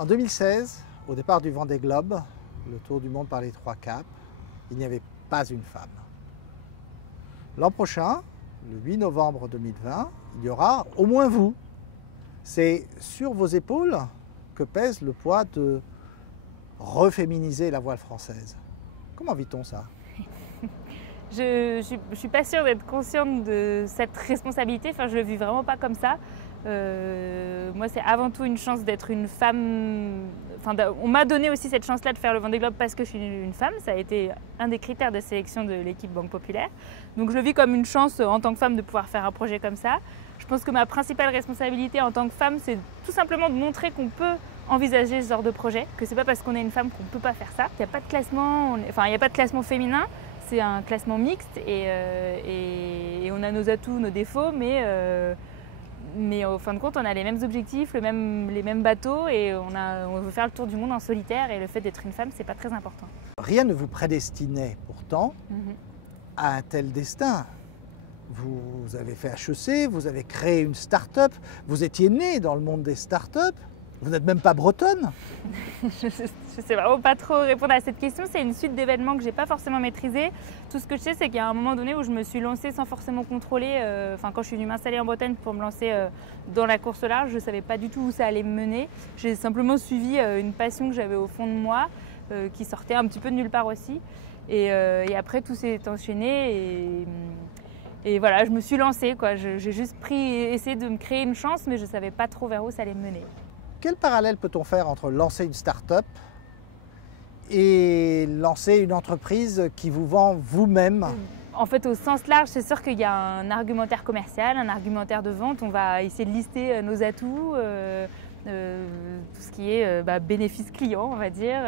En 2016, au départ du Vendée Globe, le tour du monde par les 3 caps, il n'y avait pas une femme. L'an prochain, le 8 novembre 2020, il y aura au moins vous. C'est sur vos épaules que pèse le poids de reféminiser la voile française. Comment vit-on ça? Je suis pas sûre d'être consciente de cette responsabilité, enfin je le vis vraiment pas comme ça. Moi c'est avant tout une chance d'être une femme, on m'a donné aussi cette chance-là de faire le Vendée Globe parce que je suis une femme, ça a été un des critères de sélection de l'équipe Banque Populaire. Donc je le vis comme une chance en tant que femme de pouvoir faire un projet comme ça. Je pense que ma principale responsabilité en tant que femme, c'est tout simplement de montrer qu'on peut envisager ce genre de projet, que c'est pas parce qu'on est une femme qu'on peut pas faire ça. Il n'y a pas de classement, il n'y a pas de classement féminin. C'est un classement mixte et on a nos atouts, nos défauts, mais au fin de compte, on a les mêmes objectifs, les mêmes bateaux et on veut faire le tour du monde en solitaire et le fait d'être une femme, c'est pas très important. Rien ne vous prédestinait pourtant à un tel destin. Vous avez fait HEC, vous avez créé une start-up, vous étiez née dans le monde des start-up. Vous n'êtes même pas bretonne? Je ne sais vraiment pas trop répondre à cette question. C'est une suite d'événements que je n'ai pas forcément maîtrisé. Tout ce que je sais, c'est qu'il y a un moment donné où je me suis lancée sans forcément contrôler. Quand je suis venue m'installer en Bretagne pour me lancer dans la course au large, je ne savais pas du tout où ça allait me mener. J'ai simplement suivi une passion que j'avais au fond de moi, qui sortait un petit peu de nulle part aussi. Et après, tout s'est enchaîné. Et voilà, je me suis lancée, quoi. J'ai juste essayé de me créer une chance, mais je ne savais pas trop vers où ça allait me mener. Quel parallèle peut-on faire entre lancer une start-up et lancer une entreprise qui vous vend vous-même? En fait, au sens large, c'est sûr qu'il y a un argumentaire commercial, un argumentaire de vente. On va essayer de lister nos atouts, tout ce qui est bénéfice client, on va dire.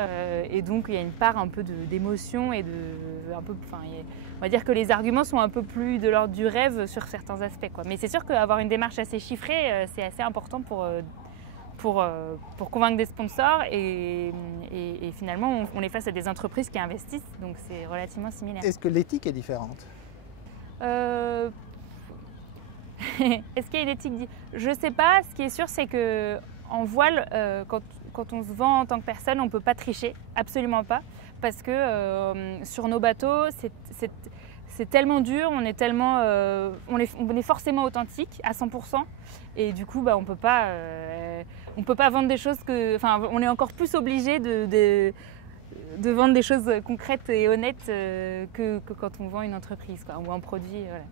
Et donc, il y a une part un peu d'émotion et on va dire que les arguments sont un peu plus de l'ordre du rêve sur certains aspects, quoi. Mais c'est sûr qu'avoir une démarche assez chiffrée, c'est assez important pour convaincre des sponsors et finalement on est face à des entreprises qui investissent, donc c'est relativement similaire. Est-ce que l'éthique est différente? Est-ce qu'il y a une éthique? Je ne sais pas. Ce qui est sûr, c'est qu'en voile, quand on se vend en tant que personne, on ne peut pas tricher, absolument pas, parce que sur nos bateaux, c'est tellement dur, on est forcément authentique à 100%, et du coup, on peut pas vendre des choses on est encore plus obligé de vendre des choses concrètes et honnêtes que quand on vend une entreprise, quoi, ou un produit. Voilà.